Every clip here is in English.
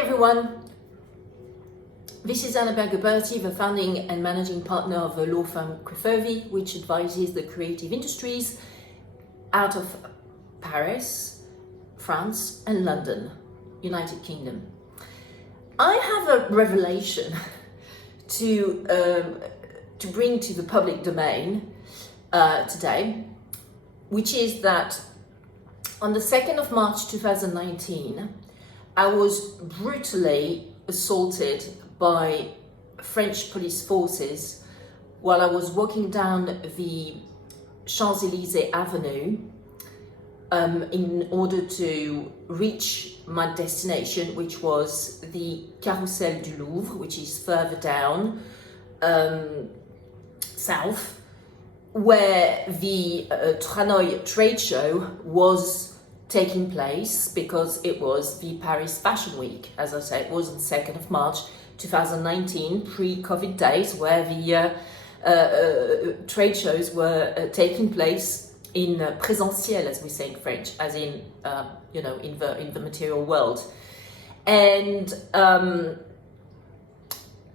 everyone, this is Annabelle Gauberti, the founding and managing partner of the law firm Crefovi, which advises the creative industries out of Paris, France and London, United Kingdom. I have a revelation to bring to the public domain today, which is that on the 2nd of March 2019, I was brutally assaulted by French police forces while I was walking down the Champs-Élysées Avenue in order to reach my destination, which was the Carrousel du Louvre, which is further down south, where the Tranoï trade show was taking place, because it was the Paris Fashion Week. As I said, it was on the 2nd of March 2019, pre-COVID days, where the trade shows were taking place in présentiel, as we say in French, as in in the material world. And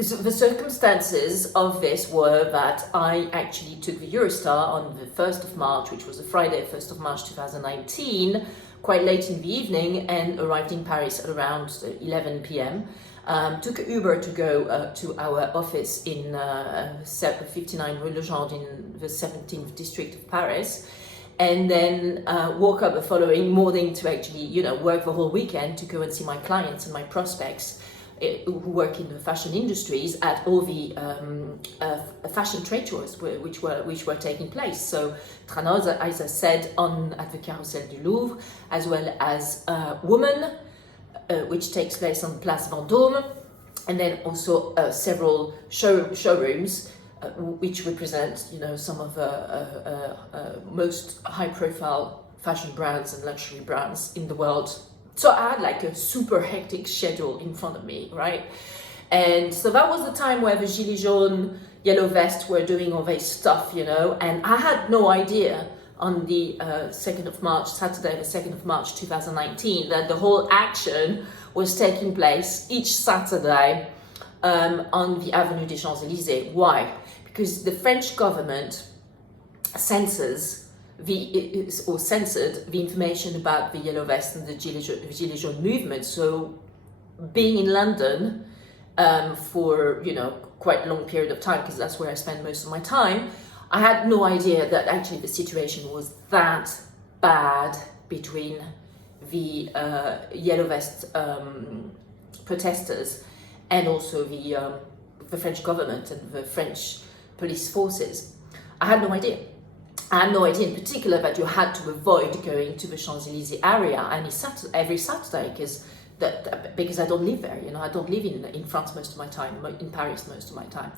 so the circumstances of this were that I actually took the Eurostar on the 1st of March, which was a Friday, 1st of March 2019, quite late in the evening, and arrived in Paris at around 11 p.m. Took an Uber to go to our office in 59 Rue Legendre in the 17th district of Paris, and then woke up the following morning to actually, work the whole weekend to go and see my clients and my prospects who work in the fashion industries at all the fashion trade shows which were taking place. So Tranoï, as I said, at the Carrousel du Louvre, as well as Woman, which takes place on Place Vendôme, and then also several showrooms which represent, some of the most high-profile fashion brands and luxury brands in the world. So I had like a super hectic schedule in front of me, right? And so that was the time where the Gilets jaunes, yellow vests were doing all this stuff, and I had no idea on the 2nd of March, Saturday, the 2nd of March 2019, that the whole action was taking place each Saturday on the Avenue des Champs-Élysées. Why? Because the French government censored the information about the yellow vest and the Gilets jaunes movement. So being in London for quite a long period of time, because that's where I spend most of my time, I had no idea that actually the situation was that bad between the yellow vest protesters and also the French government and the French police forces. I had no idea. I had no idea in particular that you had to avoid going to the Champs-Élysées area every Saturday, because I don't live there, I don't live in France most of my time, in Paris most of my time.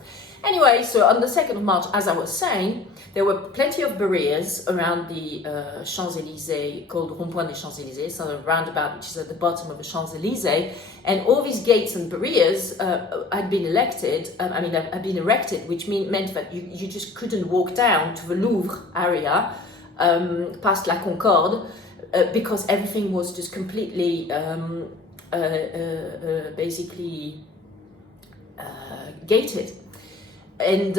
Anyway, so on the 2nd of March, as I was saying, there were plenty of barriers around the Champs-Élysées, called Rond-Point des Champs-Élysées, so a roundabout which is at the bottom of the Champs-Élysées, and all these gates and barriers had been erected, which meant that you just couldn't walk down to the Louvre area, past La Concorde, because everything was just completely basically gated. And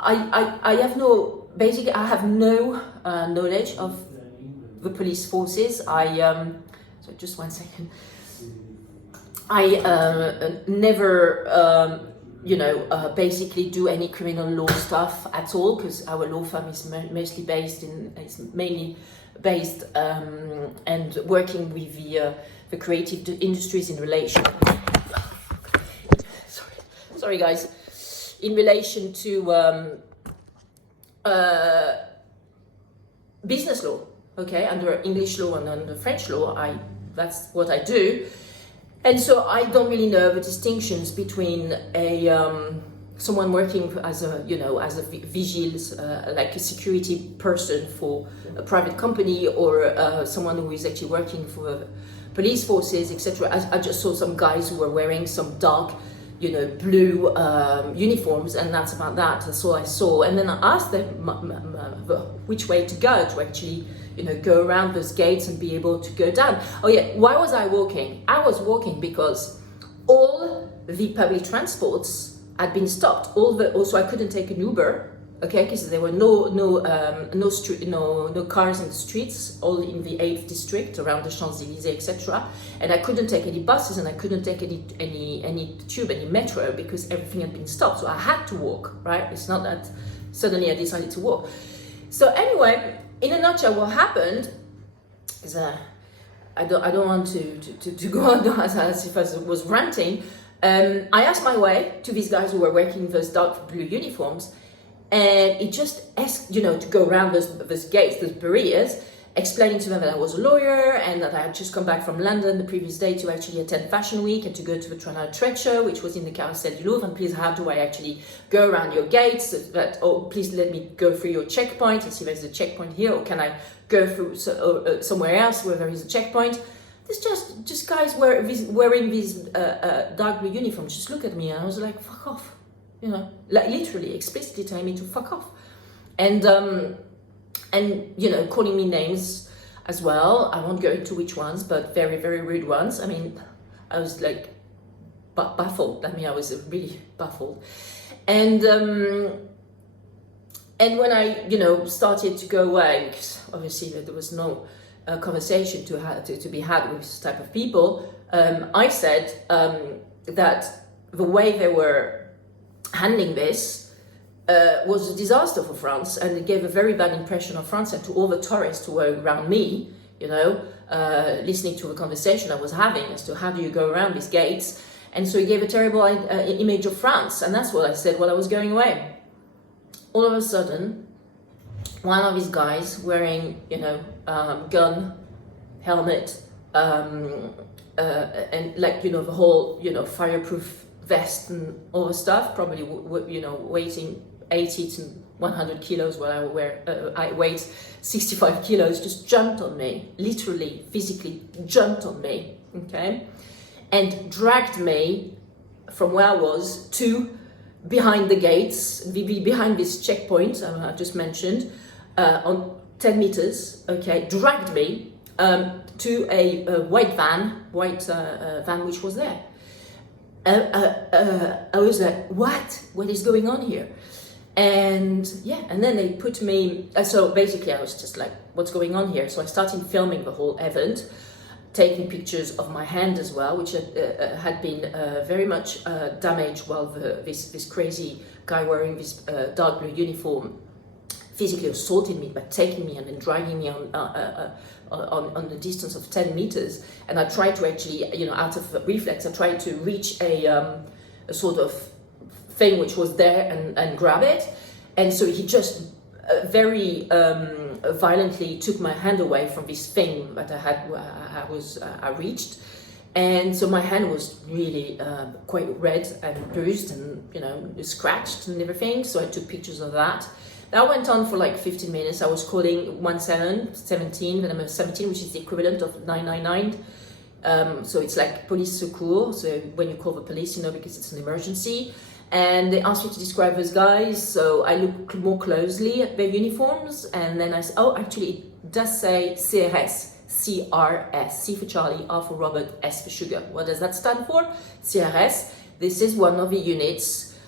I have no knowledge of the police forces. So just one second. I never basically do any criminal law stuff at all, because our law firm is mainly based and working with the creative industries in relation. Sorry guys. In relation to business law, okay, under English law and under French law, that's what I do, and so I don't really know the distinctions between someone working as a vigile, like a security person for a private company, or someone who is actually working for police forces, etc. I just saw some guys who were wearing some dark blue uniforms, and that's about that. That's all I saw. And then I asked them which way to go to actually, go around those gates and be able to go down. Oh yeah, why was I walking? I was walking because all the public transports had been stopped. Also, I couldn't take an Uber, okay, because there were no cars in the streets, all in the 8th district around the Champs-Élysées, etc. And I couldn't take any buses, and I couldn't take any tube, any metro, because everything had been stopped. So I had to walk, right? It's not that suddenly I decided to walk. So anyway, in a nutshell, what happened is I don't want to go on as if I was ranting. I asked my way to these guys who were wearing those dark blue uniforms, and it just asked, to go around those gates, those barriers, explaining to them that I was a lawyer and that I had just come back from London the previous day to actually attend Fashion Week and to go to the Triennale Trade Show, which was in the Carrousel du Louvre. And please, how do I actually go around your gates? Please let me go through your checkpoint and see if there's a checkpoint here, or can I go through somewhere else where there is a checkpoint? There's just guys wearing these dark blue uniforms just look at me, and I was like, fuck off, like literally explicitly telling me to fuck off, and calling me names as well. I won't go into which ones, but very, very rude ones. I mean, I was like baffled. I was really baffled, and when I started to go away, because obviously there was no conversation to be had with this type of people, I said that the way they were handling this was a disaster for France, and it gave a very bad impression of France and to all the tourists who were around me, listening to the conversation I was having as to how do you go around these gates. And so it gave a terrible image of France, and that's what I said while I was going away. All of a sudden, one of these guys wearing, gun, helmet, and the whole, fireproof vest and all the stuff, probably, weighing 80 to 100 kilos while I weighed 65 kilos, just jumped on me, literally, physically jumped on me, okay? And dragged me from where I was to behind the gates, behind this checkpoint I just mentioned, on 10 meters, okay, dragged me to a white van which was there. I was like, what is going on here? And then they put me, so basically I was just like, what's going on here? So I started filming the whole event, taking pictures of my hand as well, which had been very much damaged while this crazy guy wearing this dark blue uniform physically assaulted me by taking me and then dragging me on the distance of 10 meters. And I tried to actually, out of reflex, I tried to reach a sort of thing which was there and grab it. And so he just very violently took my hand away from this thing that I reached. And so my hand was really quite red and bruised and, scratched and everything. So I took pictures of that. That went on for like 15 minutes. I was calling 17, the number 17, which is the equivalent of 999. So it's like police secours. So when you call the police, because it's an emergency. And they asked me to describe those guys. So I looked more closely at their uniforms. And then I said, oh, actually, it does say CRS. CRS. C for Charlie, R for Robert, S for Sugar. What does that stand for? CRS. This is one of the units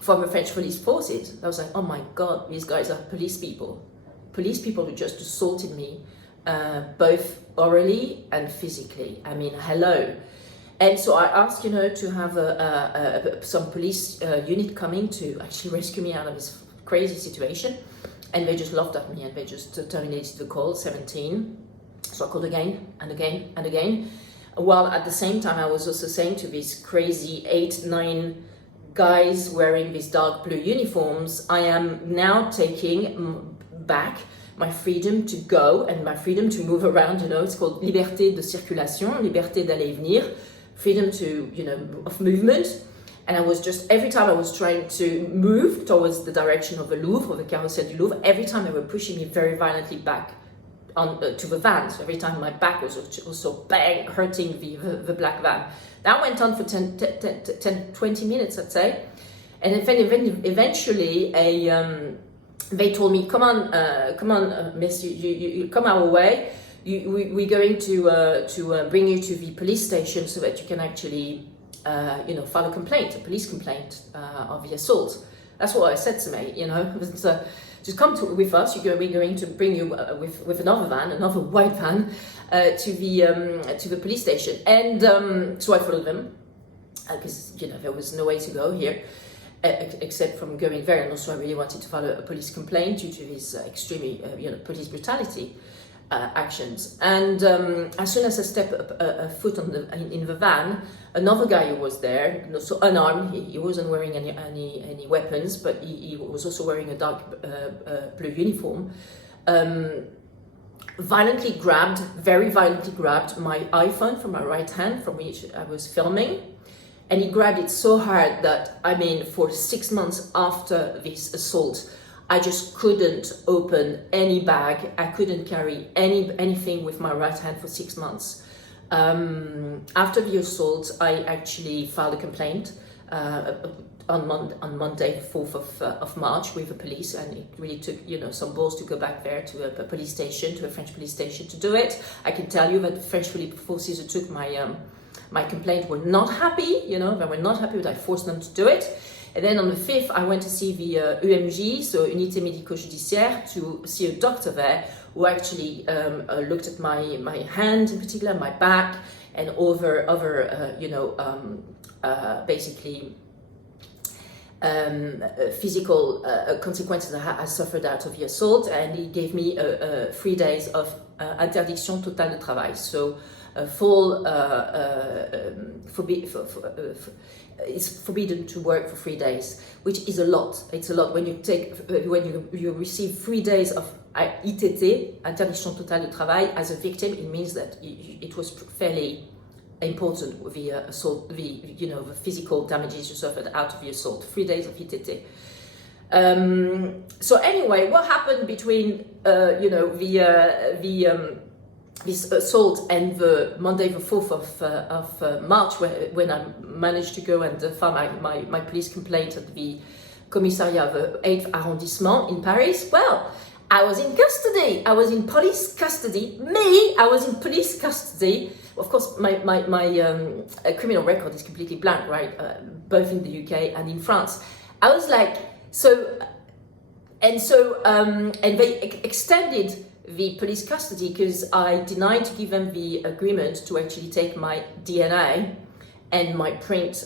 from the French police forces. I was like, oh my God, these guys are police people. Police people who just assaulted me, both orally and physically. I mean, hello. And so I asked, to have some police unit coming to actually rescue me out of this crazy situation. And they just laughed at me and they just terminated the call, 17. So I called again and again and again. While at the same time, I was also saying to these crazy 8, 9 guys wearing these dark blue uniforms, I am now taking back my freedom to go and my freedom to move around. It's called liberté de circulation, liberté d'aller et venir, freedom to, of movement. And I was just, every time I was trying to move towards the direction of the Louvre, or the Carrousel du Louvre, every time they were pushing me very violently back to the van. So every time my back was also bang, hurting the black van. That went on for 10, 20 minutes, I'd say. And then eventually they told me, come on, miss, you come our way. we're going to bring you to the police station so that you can actually, file a complaint, a police complaint of the assault. That's what I said to me, just come with us. We're going to bring you with another van, another white van, to the police station. And so I followed them because there was no way to go here except from going there. And also I really wanted to file a police complaint due to this extremely police brutality actions. And as soon as I stepped a foot in the van, another guy who was there, so unarmed, he wasn't wearing any weapons, but he was also wearing a dark blue uniform, very violently grabbed my iPhone from my right hand, from which I was filming, and he grabbed it so hard that, for 6 months after this assault, I just couldn't open any bag. I couldn't carry anything with my right hand for 6 months. After the assault, I actually filed a complaint on Monday, the 4th of March, with the police, and it really took some balls to go back there to a police station, to a French police station, to do it. I can tell you that the French police forces who took my complaint were not happy. They were not happy that I forced them to do it. And then on the 5th, I went to see the UMJ, so Unité Médico-Judiciaire, to see a doctor there who actually looked at my hand in particular, my back, and other physical consequences I suffered out of the assault, and he gave me 3 days of interdiction totale de travail, so full it's forbidden to work for 3 days, which is a lot. It's a lot when you receive 3 days of ITT, interdiction totale de travail, as a victim. It means that it was fairly important, the assault, the physical damages you suffered out of the assault. 3 days of ITT. So anyway, what happened between this assault and the Monday, the 4th of March, when I managed to go and file my police complaint at the commissariat of the 8th arrondissement in Paris? Well, I was in custody. I was in police custody. I was in police custody. Of course, my criminal record is completely blank, right? Both in the UK and in France. I was like, and they extended the police custody because I denied to give them the agreement to actually take my DNA and my print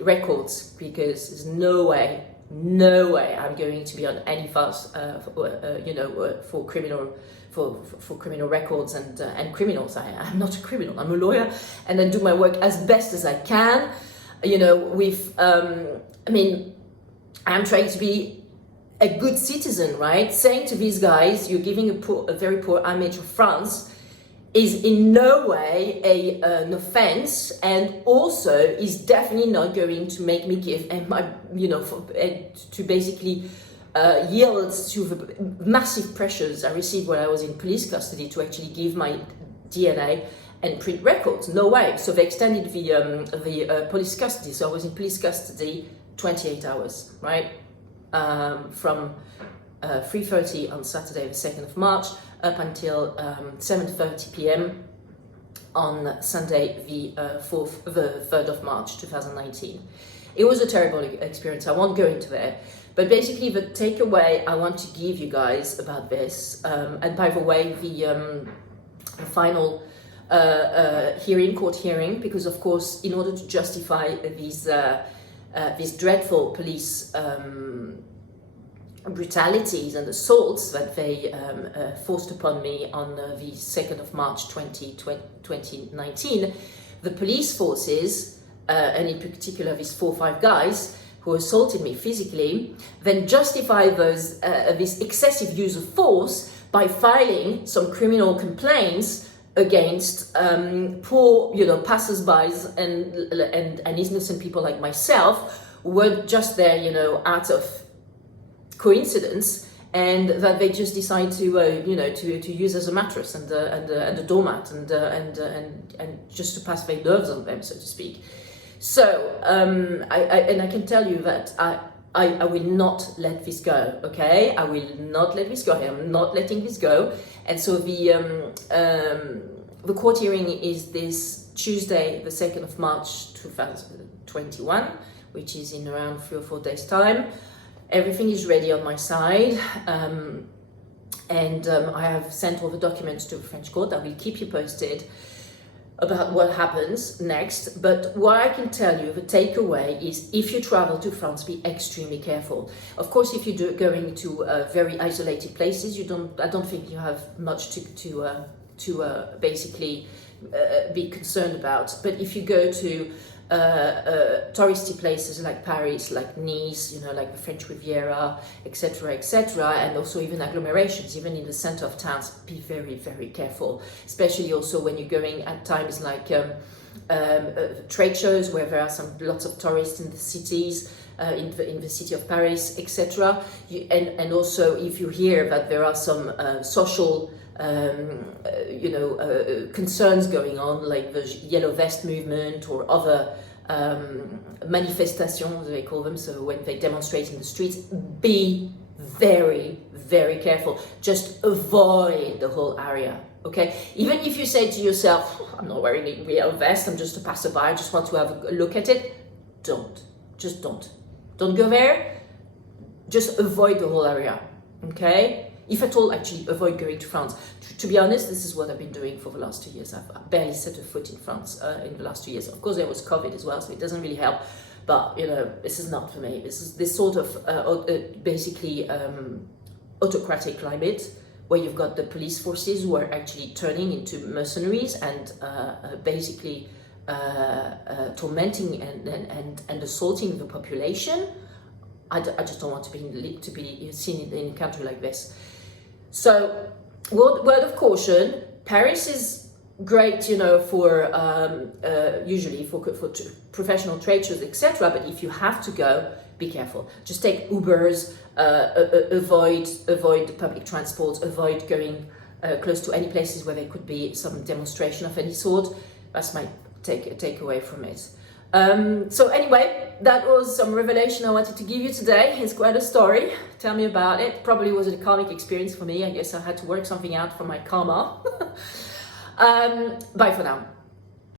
records, because there's no way I'm going to be on any files, for criminal records and criminals. I'm not a criminal. I'm a lawyer, and I do my work as best as I can. I'm trying to be a good citizen, right? Saying to these guys, you're giving a very poor image of France, is in no way an offense, and also is definitely not going to make me give to basically yield to the massive pressures I received when I was in police custody to actually give my DNA and print records. No way. So they extended the police custody. So I was in police custody 28 hours, right? From 3:30 on Saturday, the 2nd of March, up until 7:30 p.m. on Sunday, the 3rd of March, 2019. It was a terrible experience. I won't go into it. But basically, the takeaway I want to give you guys about this, and by the way, the final court hearing, because of course, in order to justify these dreadful police brutalities and assaults that they forced upon me on the 2nd of March 2019, the police forces, and in particular these 4 or 5 guys who assaulted me physically, then justify this excessive use of force by filing some criminal complaints against poor, passers-by and innocent people like myself, who were just there, out of coincidence, and that they just decide to use as a mattress and a doormat and just to pass their nerves on them, so to speak. So I can tell you that I will not let this go, okay? I will not let this go. I am not letting this go. And so the court hearing is this Tuesday, the 2nd of March 2021, which is in around 3 or 4 days' time. Everything is ready on my side. I have sent all the documents to the French court. I will keep you posted about what happens next. But what I can tell you, the takeaway is, if you travel to France, be extremely careful. Of course, if you're going to very isolated places, I don't think you have much to basically be concerned about. But if you go to touristy places like Paris, like Nice, like the French Riviera, etc., and also even agglomerations, even in the center of towns, be very, very careful. Especially also when you're going at times like trade shows where there are lots of tourists in the cities, in the city of Paris, etc. And also if you hear that there are some social concerns going on, like the Yellow Vest movement or other manifestations, they call them, so when they demonstrate in the streets, be very, very careful. Just avoid the whole area, okay? Even if you say to yourself, I'm not wearing a Yellow Vest, I'm just a passerby, I just want to have a look at it, don't. Just don't. Don't go there. Just avoid the whole area, okay? If at all, actually, avoid going to France. To be honest, this is what I've been doing for the last 2 years. I've barely set a foot in France in the last 2 years. Of course, there was COVID as well, so it doesn't really help. But, this is not for me. This is this sort of basically autocratic climate where you've got the police forces who are actually turning into mercenaries and basically tormenting and assaulting the population. I just don't want to be seen in a country like this. So, word of caution: Paris is great, for usually for professional trade shows, etc. But if you have to go, be careful. Just take Ubers, avoid the public transport, avoid going close to any places where there could be some demonstration of any sort. That's my takeaway from it. So anyway, that was some revelation I wanted to give you today. It's quite a story. Tell me about it. Probably was a karmic experience for me. I guess I had to work something out for my karma. Bye for now.